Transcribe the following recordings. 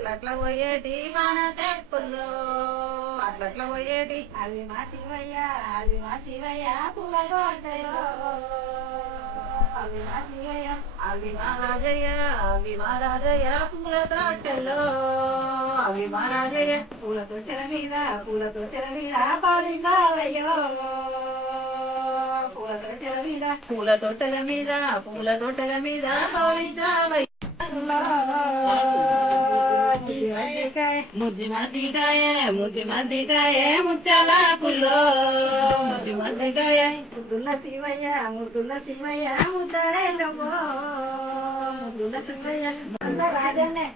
అట్లట్లా పోయేటి మన తెప్పుల్లో అట్లట్లా పోయేటి అవి మా శివయ్య పువ్వ కోటలో అవి మా శివయ్య అవి మా రాజయ్య పూల తోటలో అవి మా రాజయ్య పూల తొట్టెల మీద పాడించావయ్యో పూల తొట్టెల మీద పాడించావయ్యో ముద్ది మద్దికాయ ముచ్చాల పుల్లో ముద్ది మద్దికాయ ముద్దుల శివయ్య ముద్దడేలమ్మో ముద్దుల శివయ్య రాజన్నే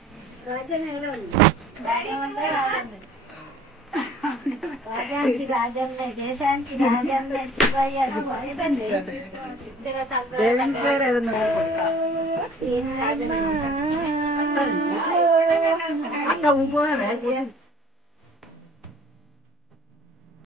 రాజన్నే దేశానికి రాజన్నే శివయ్య దేవుని పేరు ఏదన్నా అక్క ఊపోవే